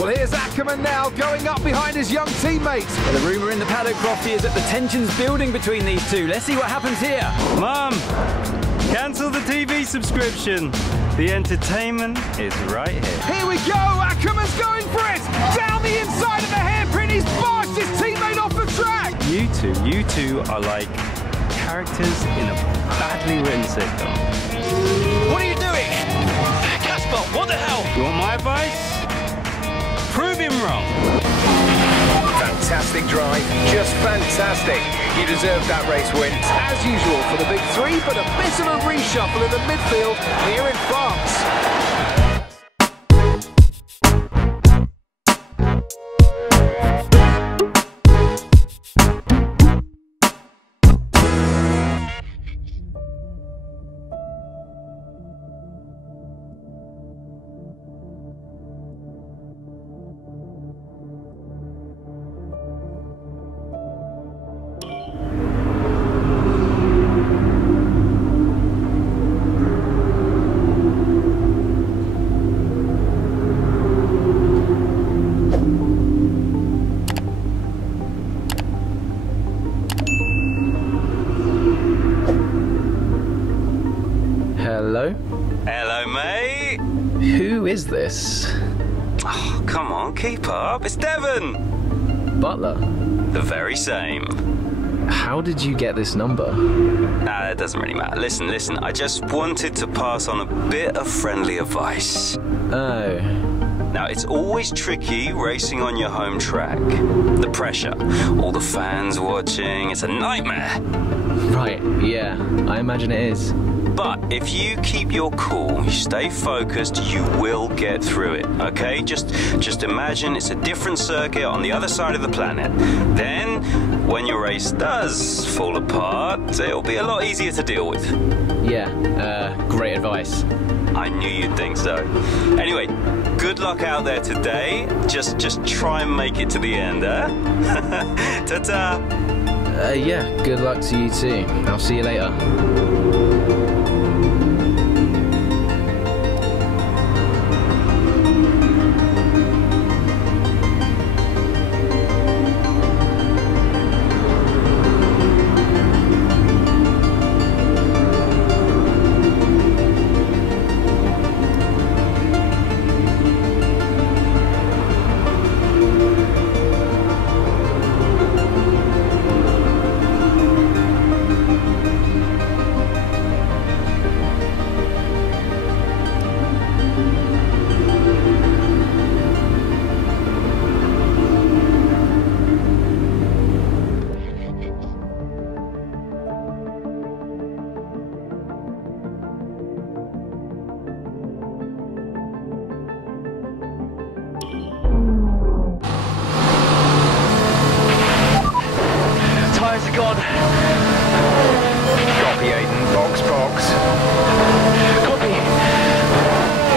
Well, here's Akkerman now, going up behind his young teammates. Well, the rumour in the paddock, Crofty, is that the tension's building between these two. Let's see what happens here. Mum, cancel the TV subscription. The entertainment is right here. Here we go, Akkerman's going for it! Down the inside of the hairpin, he's barged his teammate off the track! You two are like characters in a badly written sitcom. What are you doing? Casper, what the hell? You want my advice? Prove him wrong. Fantastic drive, just fantastic. You deserve that race win. As usual for the big three, but a bit of a reshuffle in the midfield here in France. Hello? Hello, mate. Who is this? Oh, come on, keep up. It's Devon. Butler? The very same. How did you get this number? Nah, it doesn't really matter. Listen, I just wanted to pass on a bit of friendly advice. Oh. Now, it's always tricky racing on your home track. The pressure, all the fans watching, it's a nightmare. Right, yeah, I imagine it is. But if you keep your cool, you stay focused, you will get through it, okay? Just imagine it's a different circuit on the other side of the planet. Then, when your race does fall apart, it'll be a lot easier to deal with. Yeah, great advice. I knew you'd think so. Anyway, good luck out there today. Just try and make it to the end, huh? Ta-ta! Yeah, good luck to you too. I'll see you later. God. Copy, Aiden. Box. Copy.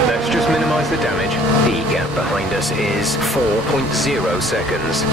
Let's just minimize the damage. The gap behind us is 4.0 seconds.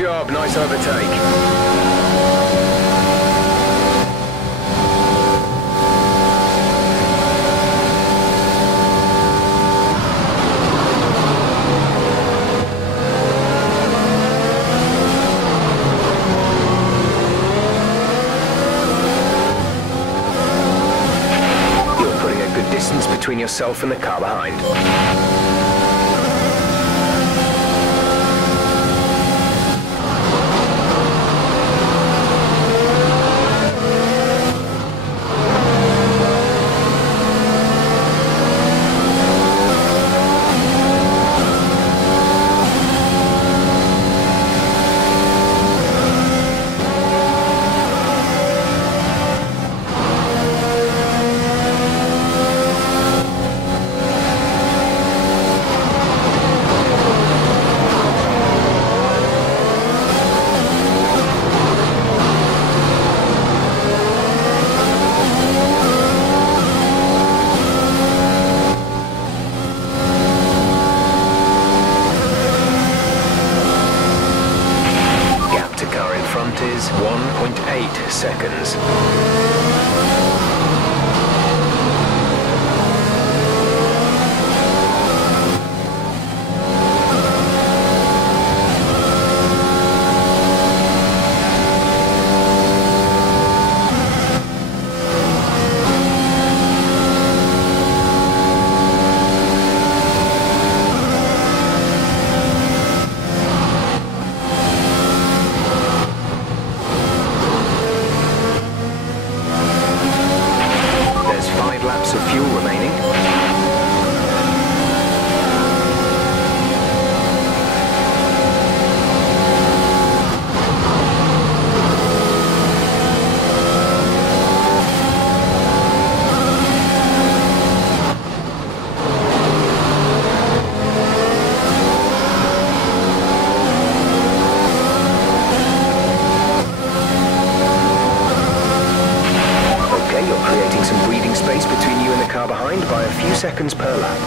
job, nice overtake. Distance between yourself and the car behind. Is 1.8 seconds. Of fuel remaining. You're creating some breathing space between you and the car behind by a few seconds per lap.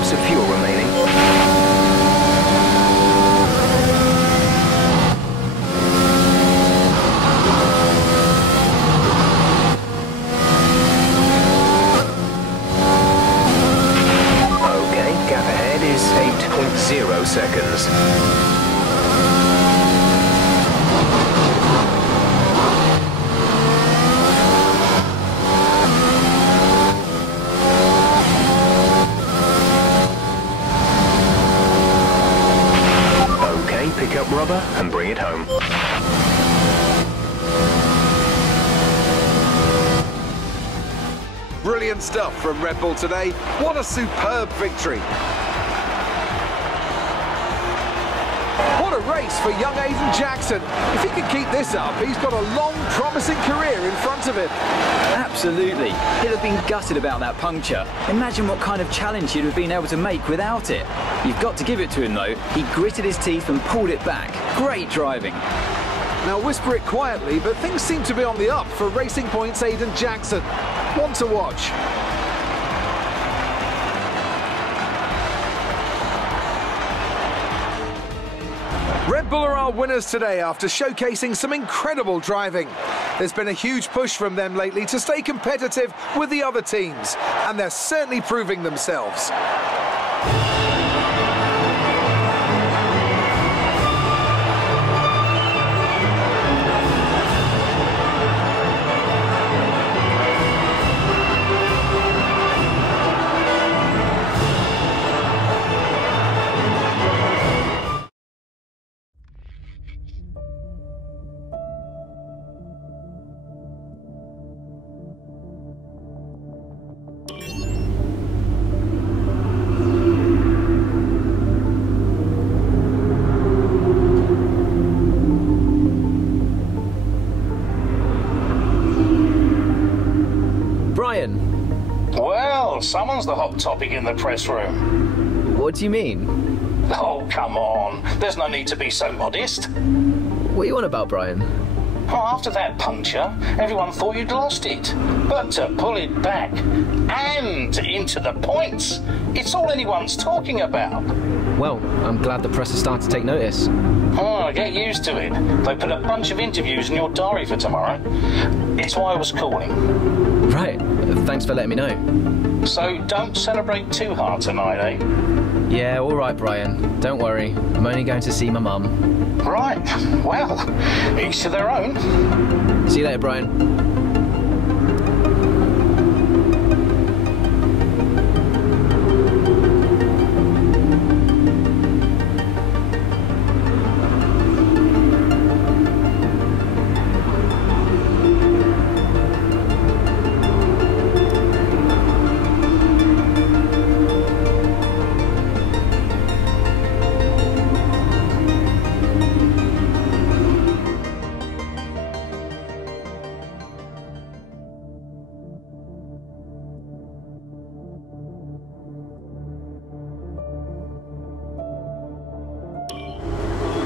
Of fuel remaining. Okay, gap ahead is 8.0 seconds. Pick up rubber and bring it home. Brilliant stuff from Red Bull today. What a superb victory. What a race for young Aiden Jackson. If he can keep this up, he's got a long, promising career in front of him. Absolutely. He'll have been gutted about that puncture. Imagine what kind of challenge he'd have been able to make without it. You've got to give it to him, though. He gritted his teeth and pulled it back. Great driving. Now whisper it quietly, but things seem to be on the up for Racing Point's Aiden Jackson. One to watch. Red Bull are our winners today after showcasing some incredible driving. There's been a huge push from them lately to stay competitive with the other teams, and they're certainly proving themselves. Jackson's the hot topic in the press room. What do you mean? Oh, come on. There's no need to be so modest. What are you on about, Brian? Well, after that puncture, everyone thought you'd lost it. But to pull it back and into the points, it's all anyone's talking about. Well, I'm glad the press is starting to take notice. Oh, get used to it. They put a bunch of interviews in your diary for tomorrow. It's why I was calling. Right, thanks for letting me know. So don't celebrate too hard tonight, eh? Yeah, all right, Brian. Don't worry. I'm only going to see my mum. Right. Well, each to their own. See you later, Brian.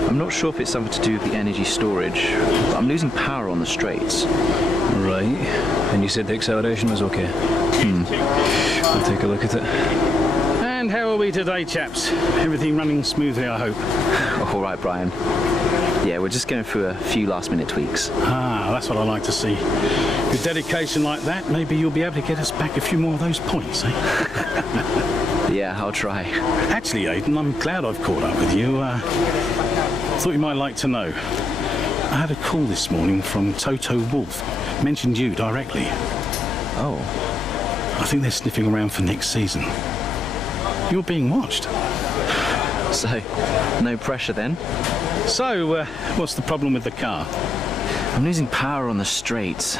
I'm not sure if it's something to do with the energy storage, but I'm losing power on the straights. Right. And you said the acceleration was okay? I'll take a look at it. And how are we today, chaps? Everything running smoothly, I hope? All right, Brian. Yeah, we're just going through a few last-minute tweaks. Ah, that's what I like to see. With dedication like that, maybe you'll be able to get us back a few more of those points, eh? Yeah, I'll try. Actually, Aiden, I'm glad I've caught up with you. Thought you might like to know. I had a call this morning from Toto Wolff. Mentioned you directly. Oh. I think they're sniffing around for next season. You're being watched. So, no pressure then? So, what's the problem with the car? I'm losing power on the straights.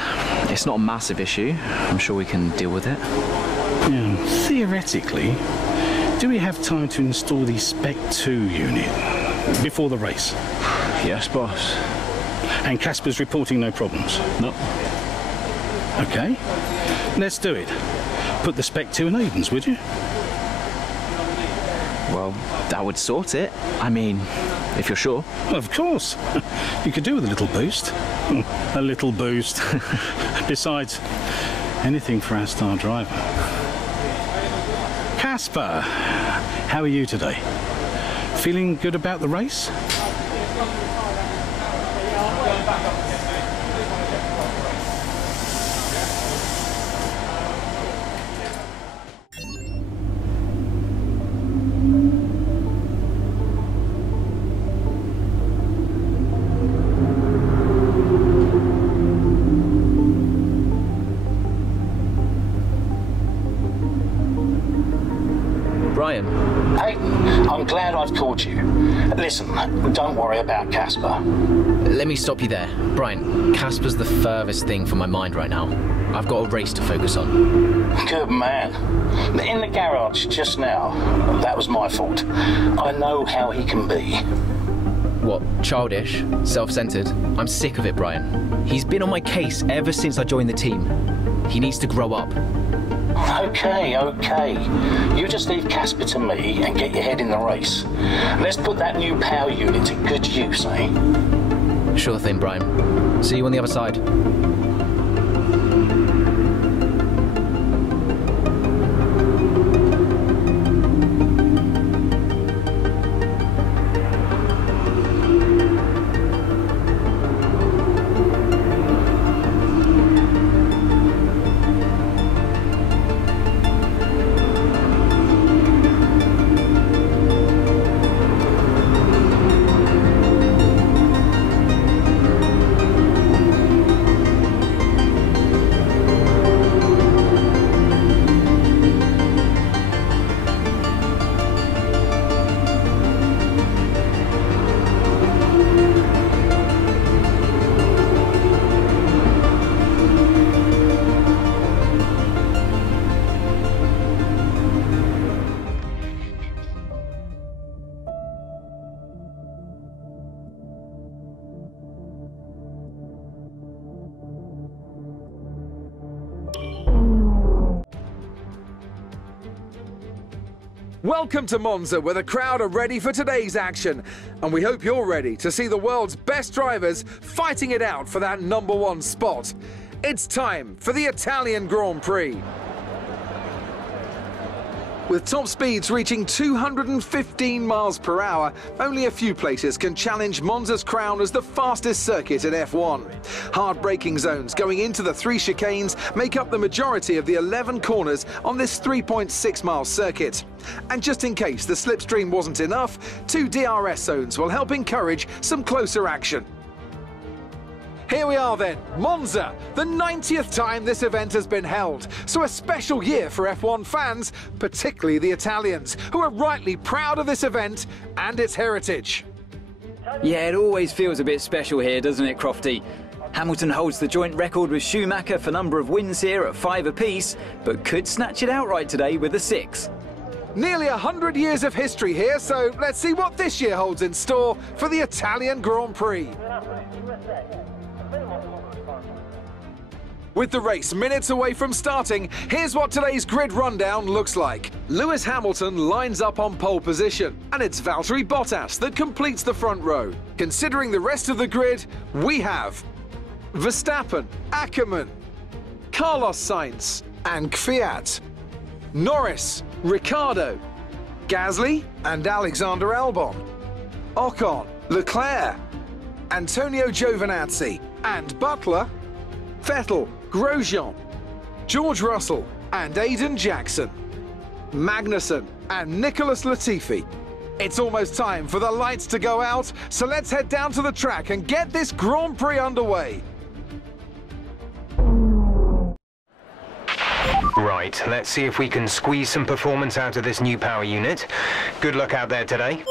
It's not a massive issue. I'm sure we can deal with it. Yeah, theoretically, do we have time to install the Spec 2 unit before the race? Yes, boss. And Casper's reporting no problems? No. Okay, let's do it. Put the Spec 2 in Aiden's, would you? Well, that would sort it. I mean, if you're sure. Of course. You could do with a little boost. A little boost. Besides, anything for our star driver. Casper, how are you today? Feeling good about the race? Brian. Hey, I'm glad I've called you. Listen, don't worry about Casper. Let me stop you there. Brian, Casper's the furthest thing from my mind right now. I've got a race to focus on. Good man. In the garage just now, that was my fault. I know how he can be. What, childish? Self-centered? I'm sick of it, Brian. He's been on my case ever since I joined the team. He needs to grow up. Okay. You just leave Casper to me and get your head in the race. Let's put that new power unit to good use, eh? Sure thing, Brian. See you on the other side. Welcome to Monza, where the crowd are ready for today's action. And we hope you're ready to see the world's best drivers fighting it out for that #1 spot. It's time for the Italian Grand Prix. With top speeds reaching 215 miles per hour, only a few places can challenge Monza's crown as the fastest circuit in F1. Hard braking zones going into the 3 chicanes make up the majority of the 11 corners on this 3.6-mile circuit. And just in case the slipstream wasn't enough, 2 DRS zones will help encourage some closer action. Here we are then, Monza, the 90th time this event has been held. So a special year for F1 fans, particularly the Italians, who are rightly proud of this event and its heritage. Yeah, it always feels a bit special here, doesn't it, Crofty? Hamilton holds the joint record with Schumacher for number of wins here at 5 apiece, but could snatch it outright today with a 6. Nearly 100 years of history here, so let's see what this year holds in store for the Italian Grand Prix. With the race minutes away from starting, here's what today's grid rundown looks like. Lewis Hamilton lines up on pole position, and it's Valtteri Bottas that completes the front row. Considering the rest of the grid, we have Verstappen, Akkerman, Carlos Sainz, and Kvyat, Norris, Ricciardo, Gasly, and Alexander Albon, Ocon, Leclerc, Antonio Giovinazzi, and Butler, Vettel, Grosjean, George Russell, and Aiden Jackson, Magnussen, and Nicholas Latifi. It's almost time for the lights to go out, so let's head down to the track and get this Grand Prix underway. Right, let's see if we can squeeze some performance out of this new power unit. Good luck out there today.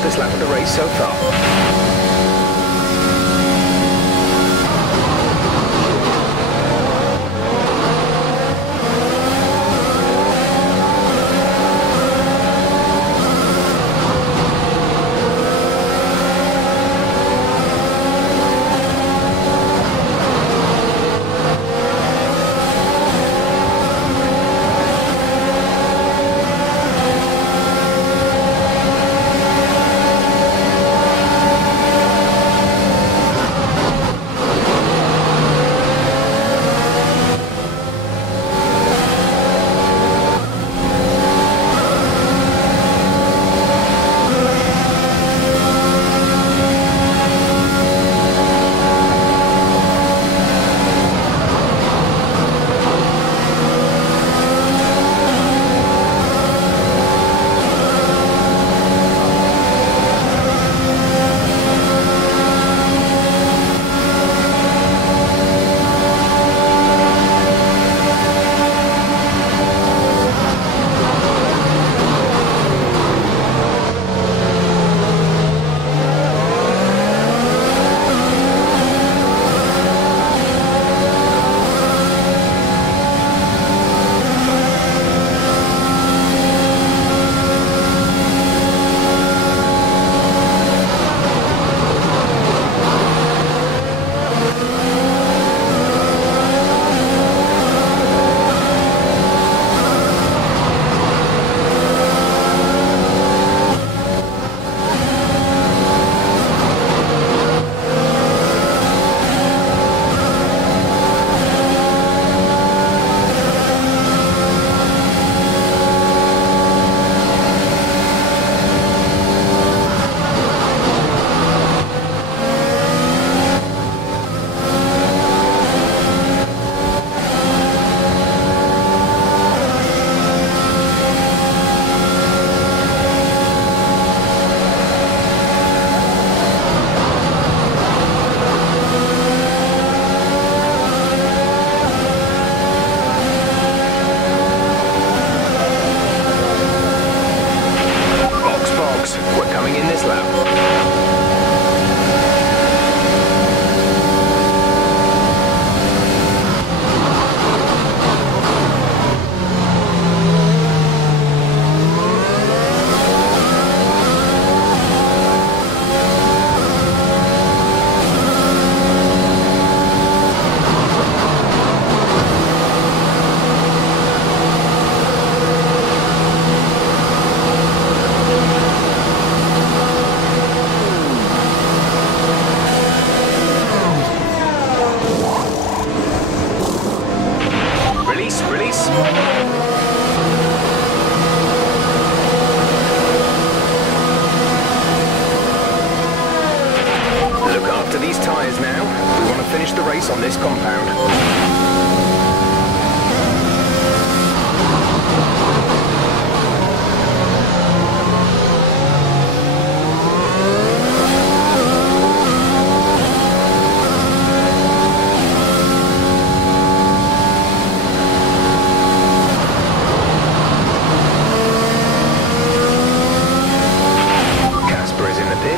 fastest lap of the race so far. on this compound.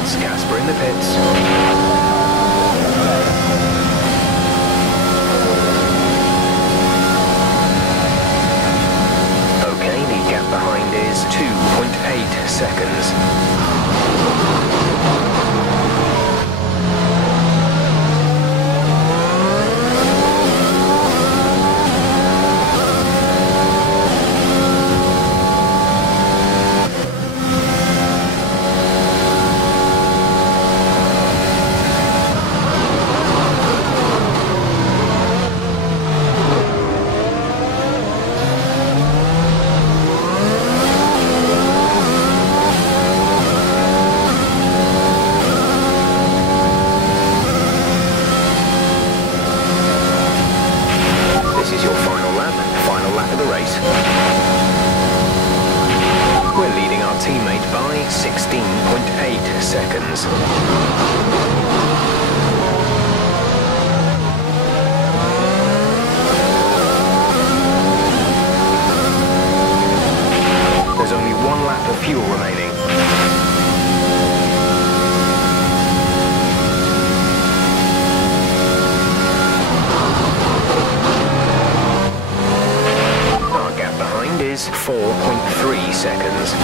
Casper in the pits. Okay, the gap behind is 2.8 seconds. We're leading our teammate by 16.8 seconds. There's only one lap of fuel remaining. is 4.3 seconds.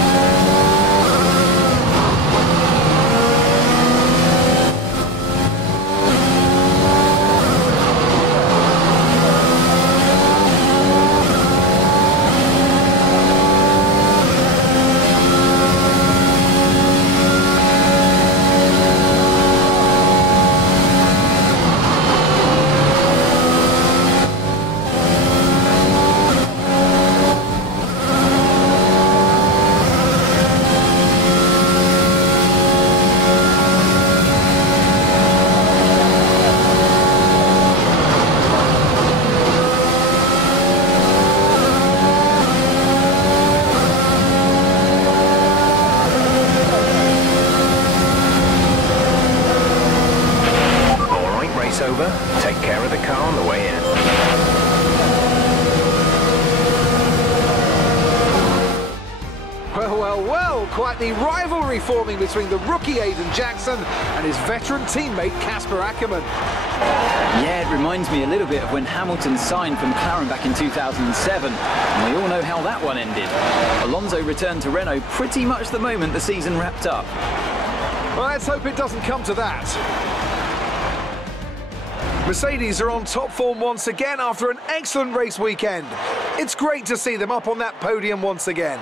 Over. Take care of the car on the way in. Well, quite the rivalry forming between the rookie Aiden Jackson and his veteran teammate Casper Akkerman. Yeah, it reminds me a little bit of when Hamilton signed from McLaren back in 2007, and we all know how that one ended. Alonso returned to Renault pretty much the moment the season wrapped up. Well, let's hope it doesn't come to that. Mercedes are on top form once again after an excellent race weekend. It's great to see them up on that podium once again.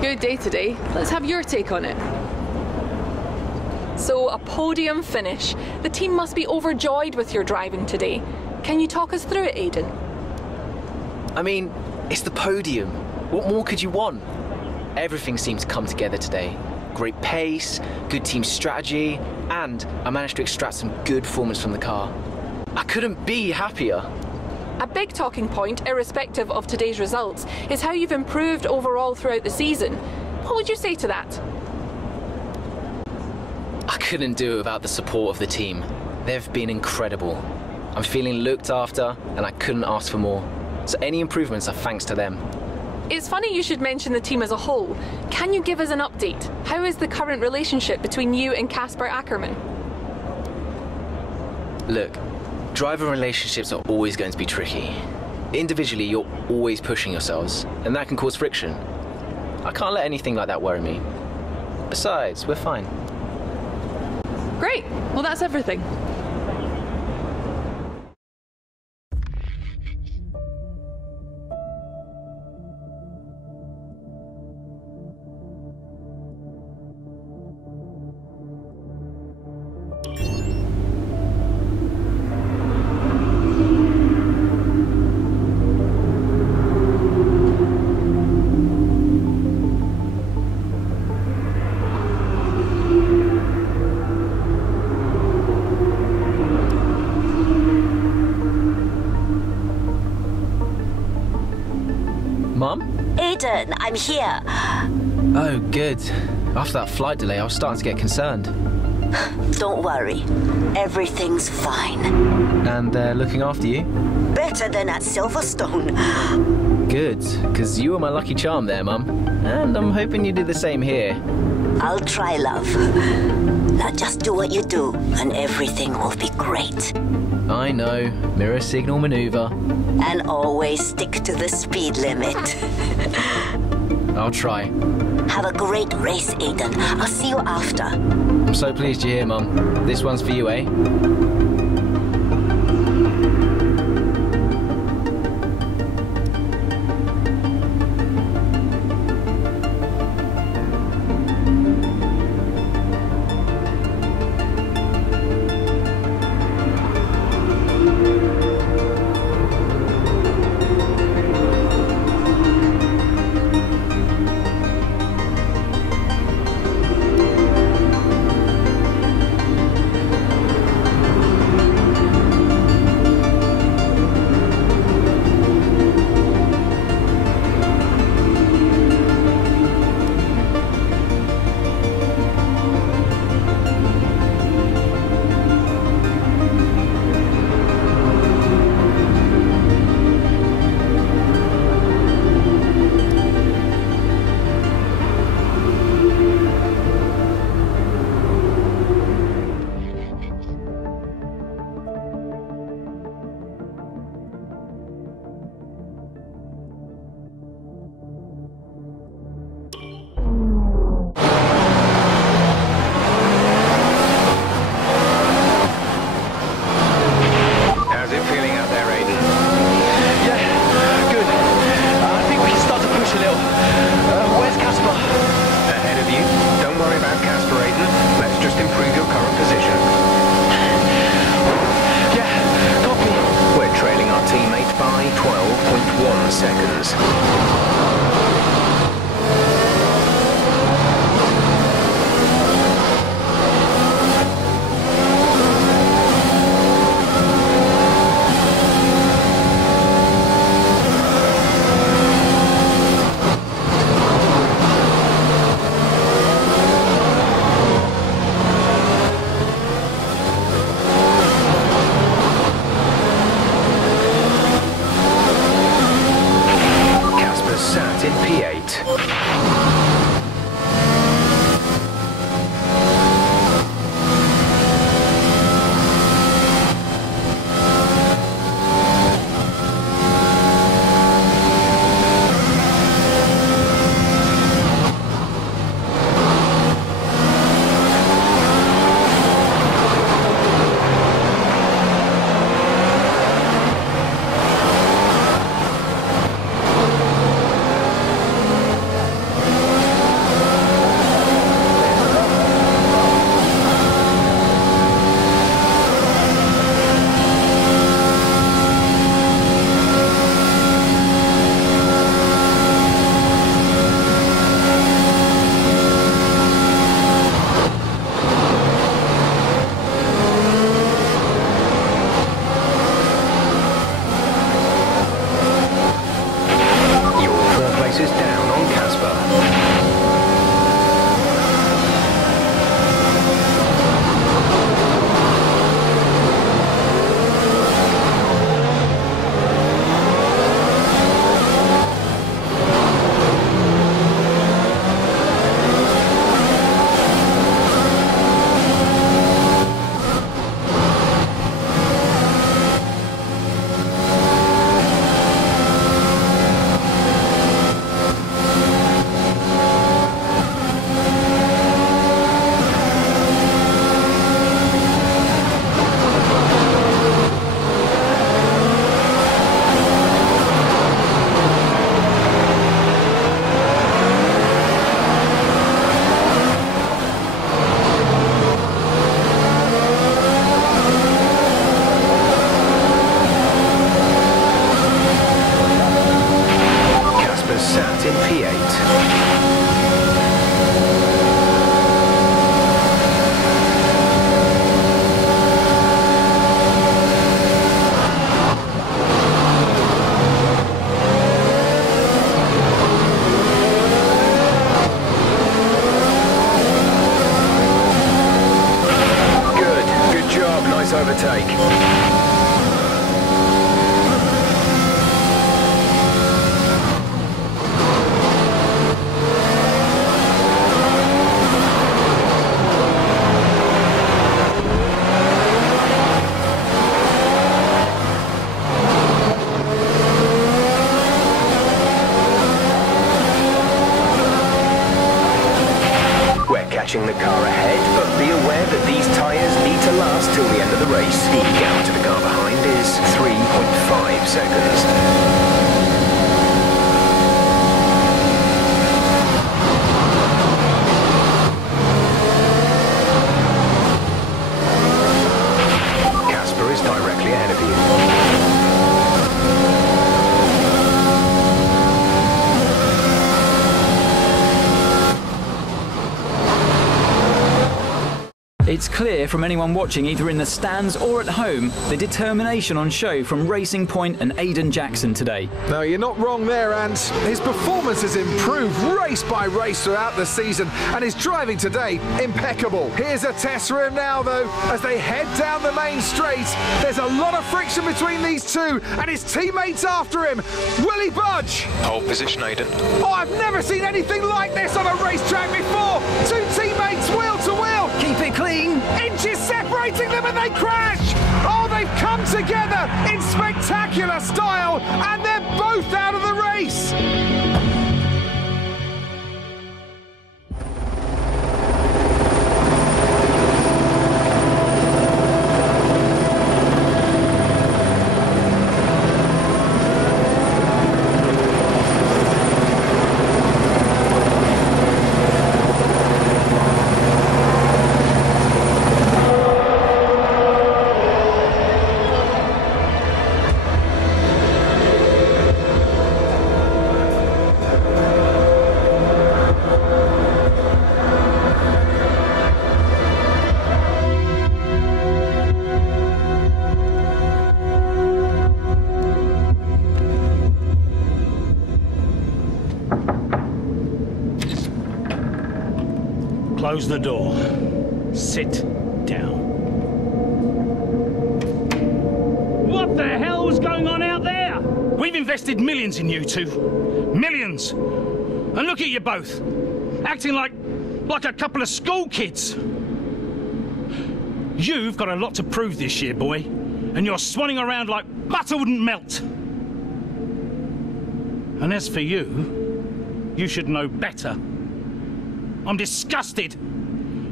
Good day today. Let's have your take on it. So, a podium finish. The team must be overjoyed with your driving today. Can you talk us through it, Aiden? I mean, it's the podium. What more could you want? Everything seemed to come together today. Great pace, good team strategy, and I managed to extract some good performance from the car. I couldn't be happier. A big talking point, irrespective of today's results, is how you've improved overall throughout the season. What would you say to that? I couldn't do it without the support of the team. They've been incredible. I'm feeling looked after, and I couldn't ask for more. So any improvements are thanks to them. It's funny you should mention the team as a whole. Can you give us an update? How is the current relationship between you and Casper Akkerman? Look, driver relationships are always going to be tricky. Individually, you're always pushing yourselves, and that can cause friction. I can't let anything like that worry me. Besides, we're fine. Great. Well, that's everything. Mum? Aiden, I'm here. Oh, good. After that flight delay, I was starting to get concerned. Don't worry. Everything's fine. And they're looking after you? Better than at Silverstone. Good, because you were my lucky charm there, Mum. And I'm hoping you do the same here. I'll try, love. Now just do what you do, and everything will be great. I know. Mirror signal maneuver. And always stick to the speed limit. I'll try. Have a great race, Aiden. I'll see you after. I'm so pleased you're here, Mum. This one's for you, eh? seconds. Sat in P8. Is down on Casper. Sat in P8. Good job, nice overtake. Catching the car ahead, but be aware that these tyres need to last till the end of the race. The gap to the car behind is 3.5 seconds. Directly ahead of you. It's clear from anyone watching either in the stands or at home the determination on show from Racing Point and Aiden Jackson today. No, you're not wrong there, and his performance has improved race by race throughout the season, and his driving today, impeccable. Here's a test for him now, though, as they head down the main straight. There's a lot of friction between these two, and his teammates after him. Will he budge? Pole position, Aiden. Oh, I've never seen anything like this on a racetrack before. Two teammates wheel to wheel. Keep it clean. Inches separating them and they crash. Oh, they've come together in spectacular style, and they're both out of the race. Close the door. Sit down. What the hell is going on out there? We've invested millions in you two. Millions. And look at you both. Acting like a couple of school kids. You've got a lot to prove this year, boy. And you're swanning around like butter wouldn't melt. And as for you, you should know better. I'm disgusted.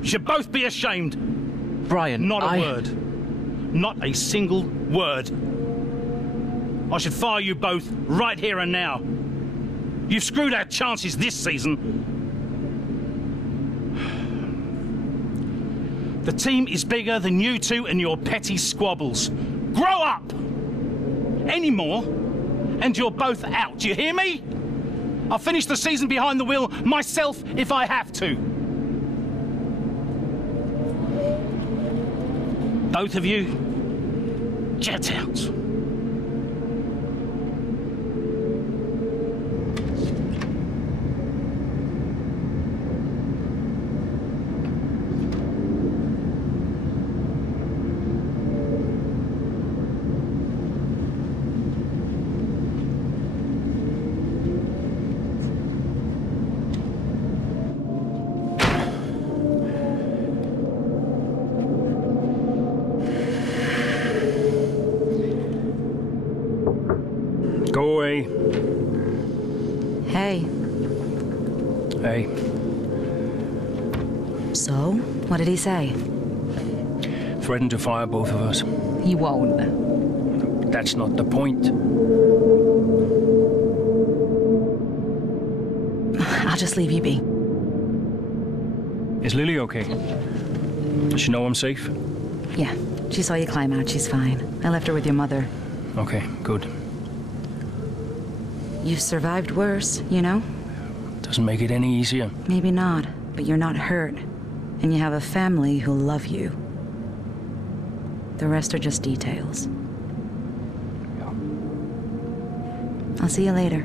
You should both be ashamed. Brian, Not a word. Not a single word. I should fire you both right here and now. You've screwed our chances this season. The team is bigger than you two and your petty squabbles. Grow up! Any more, and you're both out. Do you hear me? I'll finish the season behind the wheel myself if I have to. Both of you, get out. Go away. Hey. Hey. So, what did he say? Threatened to fire both of us. He won't. That's not the point. I'll just leave you be. Is Lily okay? Does she know I'm safe? Yeah, she saw you climb out. She's fine. I left her with your mother. Okay, good. You've survived worse, you know? Doesn't make it any easier. Maybe not, but you're not hurt. And you have a family who love you. The rest are just details. I'll see you later.